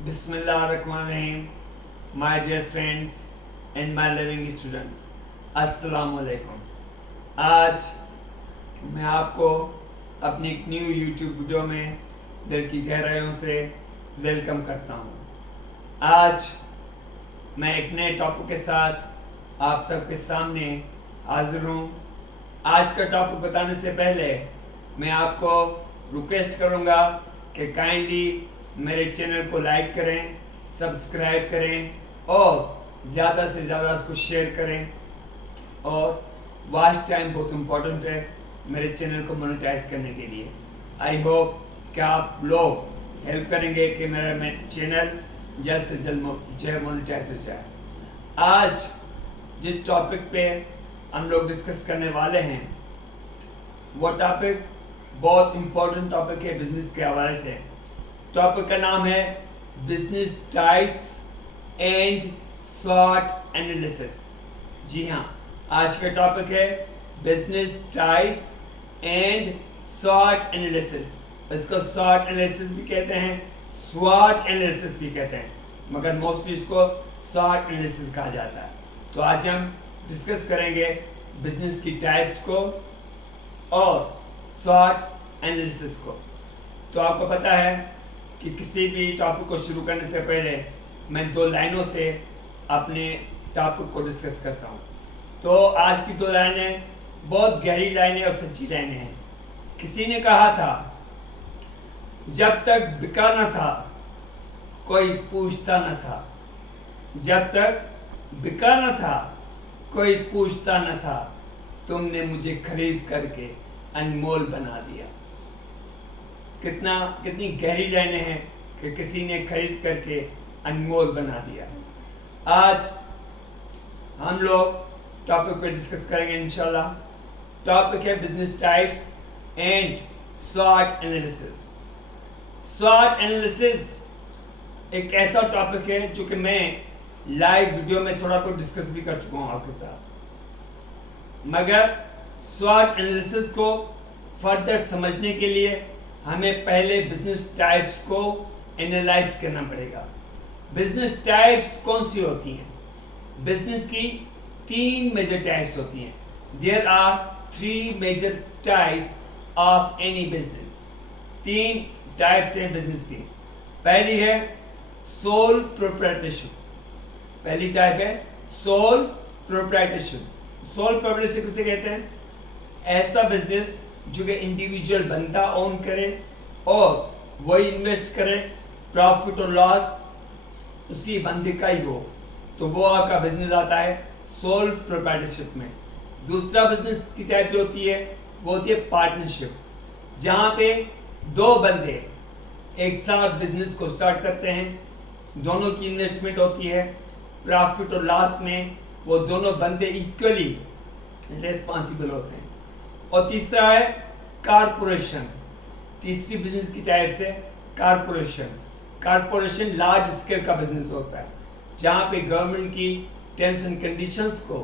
Bismillahirrahmanirrahim. My dear friends and my living students, अस्सलाम वालेकुम। आज मैं आपको अपनी एक न्यू यूट्यूब वीडियो में दिल की गहराइयों से वेलकम करता हूँ। आज मैं एक नए टॉपिक के साथ आप सबके सामने हाजिर हूँ। आज का टॉपिक बताने से पहले मैं आपको रिक्वेस्ट करूँगा कि काइंडली मेरे चैनल को लाइक करें, सब्सक्राइब करें और ज़्यादा से ज़्यादा उसको शेयर करें। और वॉच टाइम बहुत इम्पोर्टेंट है मेरे चैनल को मोनेटाइज करने के लिए। आई होप कि आप लोग हेल्प करेंगे कि मेरा चैनल जल्द से जल्द जो है मोनेटाइज हो जाए। आज जिस टॉपिक पे हम लोग डिस्कस करने वाले हैं वो टॉपिक बहुत इम्पोर्टेंट टॉपिक है बिजनेस के हवाले से। टॉपिक का नाम है बिजनेस टाइप्स एंड स्वॉट एनालिसिस। जी हाँ, आज का टॉपिक है बिजनेस टाइप्स एंड स्वॉट एनालिसिस। इसको स्वॉट एनालिसिस भी कहते हैं, स्वॉट एनालिसिस भी कहते हैं, मगर मोस्टली इसको स्वॉट एनालिसिस कहा जाता है। तो आज हम डिस्कस करेंगे बिजनेस की टाइप्स को और स्वॉट एनालिसिस को। तो आपको पता है कि किसी भी टॉपिक को शुरू करने से पहले मैं 2 लाइनों से अपने टॉपिक को डिस्कस करता हूँ। तो आज की 2 लाइनें बहुत गहरी लाइनें और सच्ची लाइनें हैं। किसी ने कहा था, जब तक बिका न था कोई पूछता न था, जब तक बिका न था कोई पूछता न था, तुमने मुझे खरीद करके अनमोल बना दिया। कितनी गहरी लाइनें हैं कि किसी ने खरीद करके अनमोल बना दिया। आज हम लोग टॉपिक पे डिस्कस करेंगे इंशाल्लाह। टॉपिक है बिजनेस टाइप्स एंड स्वॉट एनालिसिस। स्वॉट एनालिसिस एक ऐसा टॉपिक है जो कि मैं लाइव वीडियो में थोड़ा बहुत डिस्कस भी कर चुका हूँ आपके साथ, मगर स्वॉट एनालिसिस को फर्दर समझने के लिए हमें पहले बिजनेस टाइप्स को एनालाइज करना पड़ेगा। बिजनेस टाइप्स कौन सी होती हैं? बिजनेस की 3 मेजर टाइप्स होती हैं। There are 3 major types of any business. 3 टाइप्स हैं बिजनेस की। पहली है सोल प्रोप्राइटरशिप। पहली टाइप है सोल प्रोप्राइटरशिप। सोल प्रोप्राइटरशिप किसे कहते हैं? ऐसा बिजनेस जो कि इंडिविजुअल बंदा ओन करे और वही इन्वेस्ट करे, प्रॉफिट और लॉस उसी बंदे का ही हो, तो वो आपका बिजनेस आता है सोल प्रोप्राइटरशिप में। दूसरा बिजनेस की टाइप जो होती है वो होती है पार्टनरशिप, जहाँ पे 2 बंदे एक साथ बिजनेस को स्टार्ट करते हैं, दोनों की इन्वेस्टमेंट होती है, प्रॉफिट और लॉस में वो दोनों बंदे इक्वली रिस्पॉन्सिबल होते हैं। और तीसरा है कारपोरेशन। तीसरी बिजनेस की टाइप से कारपोरेशन। कारपोरेशन लार्ज स्केल का बिजनेस होता है, जहाँ पे गवर्नमेंट की टर्म्स एंड कंडीशंस को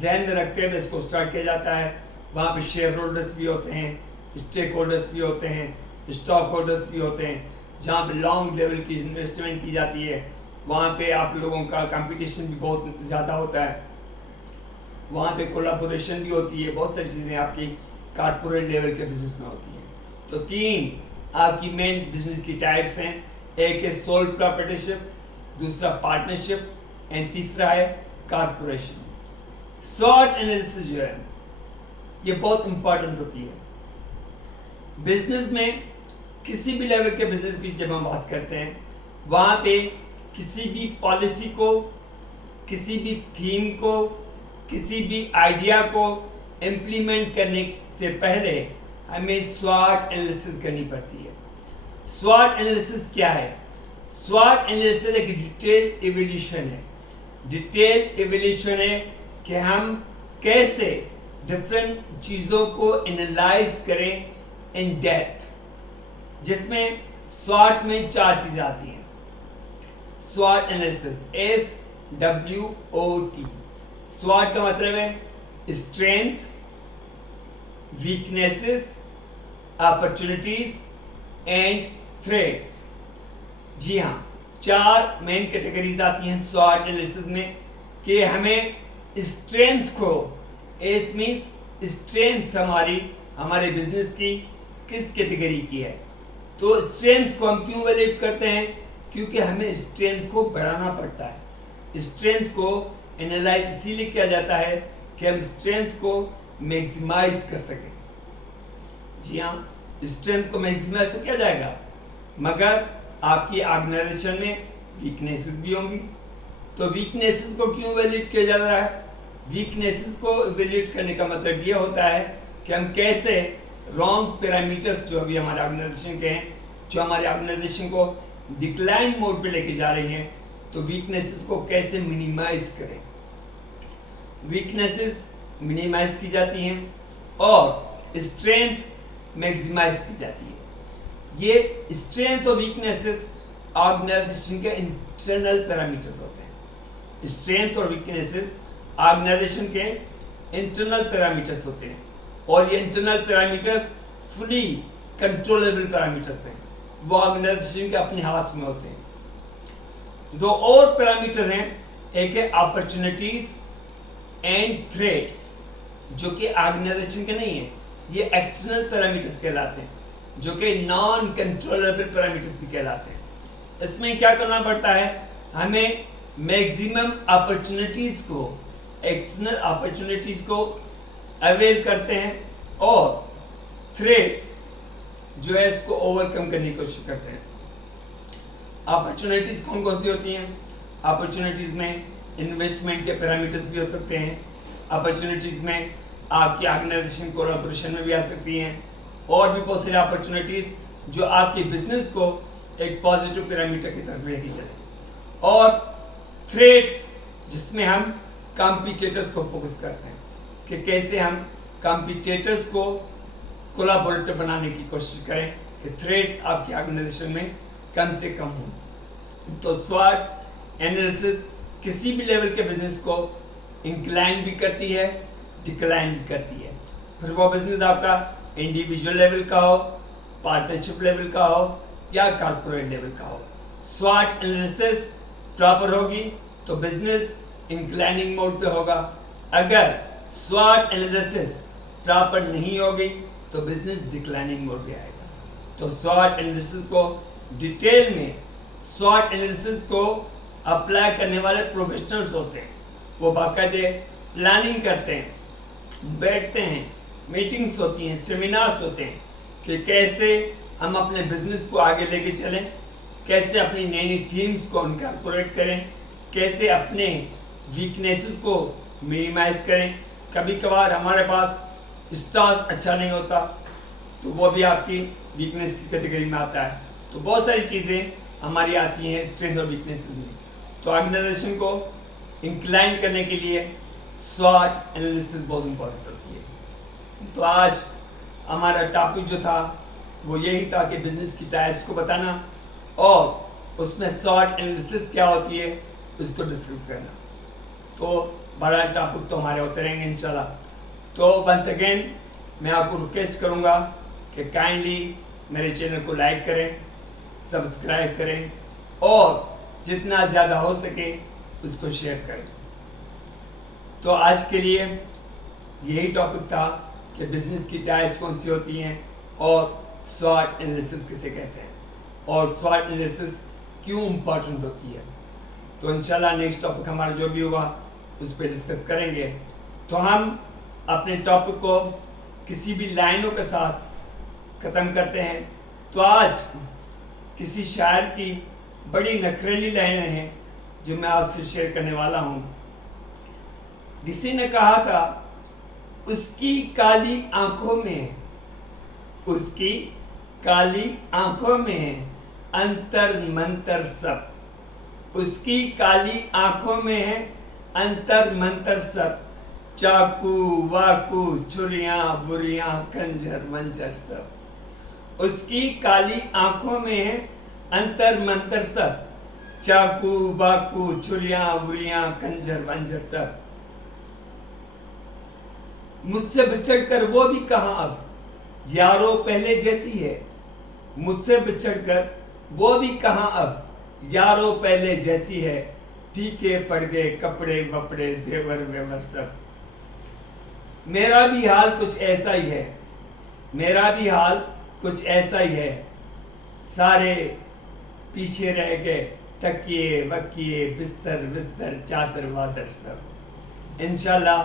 ध्यान में रखते हुए इसको स्टार्ट किया जाता है। वहाँ पे शेयर होल्डर्स भी होते हैं, स्टेक होल्डर्स भी होते हैं, स्टॉक होल्डर्स भी होते हैं, जहाँ पे लॉन्ग लेवल की इन्वेस्टमेंट की जाती है। वहाँ पे आप लोगों का कंपटीशन भी बहुत ज़्यादा होता है, वहाँ पे कोलैबोरेशन भी होती है, बहुत सारी चीज़ें आपकी कॉर्पोरेट लेवल के बिजनेस में होती हैं। तो 3 आपकी मेन बिजनेस की टाइप्स हैं। एक है सोल प्रोप्राइटरशिप, दूसरा पार्टनरशिप एंड तीसरा है कॉर्पोरेशन। स्वॉट एनालिसिस जो है ये बहुत इंपॉर्टेंट होती है बिजनेस में। किसी भी लेवल के बिजनेस की जब हम बात करते हैं, वहाँ पे किसी भी पॉलिसी को, किसी भी थीम को, किसी भी आइडिया को इम्प्लीमेंट करने से पहले हमें स्वॉट एनालिसिस करनी पड़ती है। स्वॉट एनालिसिस क्या है? स्वॉट एनालिसिस एक डिटेल इवोल्यूशन है। डिटेल इवोल्यूशन है कि हम कैसे डिफरेंट चीज़ों को एनालाइज करें इन डेप्थ, जिसमें स्वॉट में 4 चीज़ें आती हैं। स्वॉट एनालिसिस SWOT। स्वॉट का मतलब है strength, weaknesses, opportunities and threats. जी हाँ, 4 मेन कैटेगरीज आती हैं SWOT एनालिसिस में कि हमें स्ट्रेंथ को, एस मीन्स स्ट्रेंथ हमारे बिजनेस की किस कैटेगरी की है। तो स्ट्रेंथ को हम क्यों वैल्यूएट करते हैं? क्योंकि हमें स्ट्रेंथ को बढ़ाना पड़ता है। स्ट्रेंथ को एनालाइज इसीलिए किया जाता है कि हम स्ट्रेंथ को मैक्सिमाइज कर सकें। जी हाँ, स्ट्रेंथ को मैक्सिमाइज तो किया जाएगा, मगर आपकी ऑर्गेनाइजेशन में वीकनेसेस भी होंगी। तो वीकनेसेस को क्यों वैल्यूएट किया जा रहा है? वीकनेसेस को वैल्यूएट करने का मतलब ये होता है कि हम कैसे रॉन्ग पैरामीटर्स जो अभी हमारे ऑर्गेनाइजेशन के हैं, जो हमारे ऑर्गेनाइजेशन को डिक्लाइन मोड पे लेके जा रही हैं, तो वीकनेसेस को कैसे मिनिमाइज करें। वीकनेसेस मिनिमाइज की जाती हैं और स्ट्रेंथ मैक्सिमाइज की जाती है। ये स्ट्रेंथ और वीकनेसेस ऑर्गेनाइजेशन के इंटरनल पैरामीटर्स होते हैं। स्ट्रेंथ और वीकनेसेस ऑर्गेनाइजेशन के इंटरनल पैरामीटर्स होते हैं और ये internal parameters fully controllable parameters हैं, वो ऑर्गेनाइजेशन के अपने हाथ में होते हैं। 2 और पैरामीटर हैं, एक है अपॉर्चुनिटीज एंड थ्रेट्स, जो कि ऑर्गेनाइजेशन के नहीं है, ये एक्सटर्नल पैरामीटर्स कहलाते हैं, जो कि नॉन कंट्रोलेबल पैरामीटर्स भी कहलाते हैं। इसमें क्या करना पड़ता है? हमें मैक्सिमम अपॉर्चुनिटीज को, एक्सटर्नल अपॉर्चुनिटीज को अवेल करते हैं और थ्रेट्स जो है इसको ओवरकम करने की कोशिश करते हैं। अपॉर्चुनिटीज कौन कौन सी होती हैं? अपॉर्चुनिटीज में इन्वेस्टमेंट के पैरामीटर्स भी हो सकते हैं। अपॉर्चुनिटीज में आपकी ऑर्गेनाइजेशन कोलैबोरेशन में भी आ सकती हैं, और भी बहुत सारी अपॉर्चुनिटीज जो आपके बिजनेस को एक पॉजिटिव पैरामीटर की तरफ लेके चले। और थ्रेट्स जिसमें हम कॉम्पिटिटर्स को फोकस करते हैं कि कैसे हम कॉम्पिटिटर्स को कोलैबोरेटर बनाने की कोशिश करें कि थ्रेट्स आपकी ऑर्गेनाइजेशन में कम से कम हों। तो SWOT एनालिसिस किसी भी लेवल के बिजनेस को इंक्लाइन भी करती है, डिक्लाइन भी करती है। फिर वो बिजनेस आपका इंडिविजुअल लेवल का हो, पार्टनरशिप लेवल का हो या कॉर्पोरेट लेवल का हो। SWOT एनालिसिस प्रॉपर होगी तो बिजनेस इंक्लाइनिंग मोड पे होगा। अगर SWOT एनालिसिस प्रॉपर नहीं होगी तो बिजनेस डिक्लाइनिंग मोड पे आएगा। तो SWOT एनालिसिस को डिटेल में, SWOT एनालिसिस को अप्लाई करने वाले प्रोफेशनल्स होते हैं, वो बाकायदे प्लानिंग करते हैं, बैठते हैं, मीटिंग्स होती हैं, सेमिनार्स होते हैं कि कैसे हम अपने बिजनेस को आगे लेके चलें, कैसे अपनी नई नई थीम्स को इनकॉर्पोरेट करें, कैसे अपने वीकनेसेस को मिनिमाइज करें। कभी कभार हमारे पास स्टाफ अच्छा नहीं होता तो वो भी आपकी वीकनेस की कैटेगरी में आता है। तो बहुत सारी चीज़ें हमारी आती हैं स्ट्रेंथ और वीकनेसेस में। तो ऑर्गेनाइजेशन को इंक्लाइन करने के लिए SWOT एनालिसिस बहुत इंपॉर्टेंट होती है। तो आज हमारा टॉपिक जो था वो यही था कि बिजनेस की टाइप्स को बताना और उसमें SWOT एनालिसिस क्या होती है उसको डिस्कस करना। तो बड़ा टॉपिक तो हमारे होते रहेंगे इंशाल्लाह। तो वंस अगेन मैं आपको रिक्वेस्ट करूँगा कि काइंडली मेरे चैनल को लाइक करें, सब्सक्राइब करें और जितना ज़्यादा हो सके उसको शेयर करें। तो आज के लिए यही टॉपिक था कि बिजनेस की टाइप्स कौन सी होती हैं और SWOT एनालिसिस किसे कहते हैं और SWOT एनालिसिस क्यों इम्पोर्टेंट होती है। तो इंशाल्लाह नेक्स्ट टॉपिक हमारा जो भी होगा उस पर डिस्कस करेंगे। तो हम अपने टॉपिक को किसी भी लाइनों के साथ ख़त्म करते हैं। तो आज किसी शायर की बड़ी नखरेली लाइनें हैं जो मैं आपसे शेयर करने वाला हूँ। किसी ने कहा था उसकी काली आंखों में, उसकी काली आंखों में अंतर मंतर सब, उसकी काली आंखों में है अंतर मंतर सब, चाकू वाकू छुरियां बुरियां खंजर मंजर सब। उसकी काली आंखों में है अंतर मंतर सब, चाकू बाकू छुरियां बुरियां खंजर मंजर सब। मुझसे बिछड़कर वो भी कहां अब, यारो पहले जैसी है। मुझसे बिछड़कर वो भी कहां अब, यारों पहले जैसी है, फीके पड़ गए कपड़े वपड़े जेवर वेवर सब। मेरा भी हाल कुछ ऐसा ही है, मेरा भी हाल कुछ ऐसा ही है। सारे पीछे रह गए, तकिए वकिए बिस्तर बिस्तर चादर वादर सब। इंशाल्लाह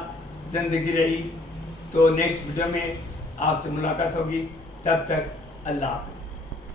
जिंदगी रही तो नेक्स्ट वीडियो में आपसे मुलाकात होगी। तब तक अल्लाह हाफ़िज़।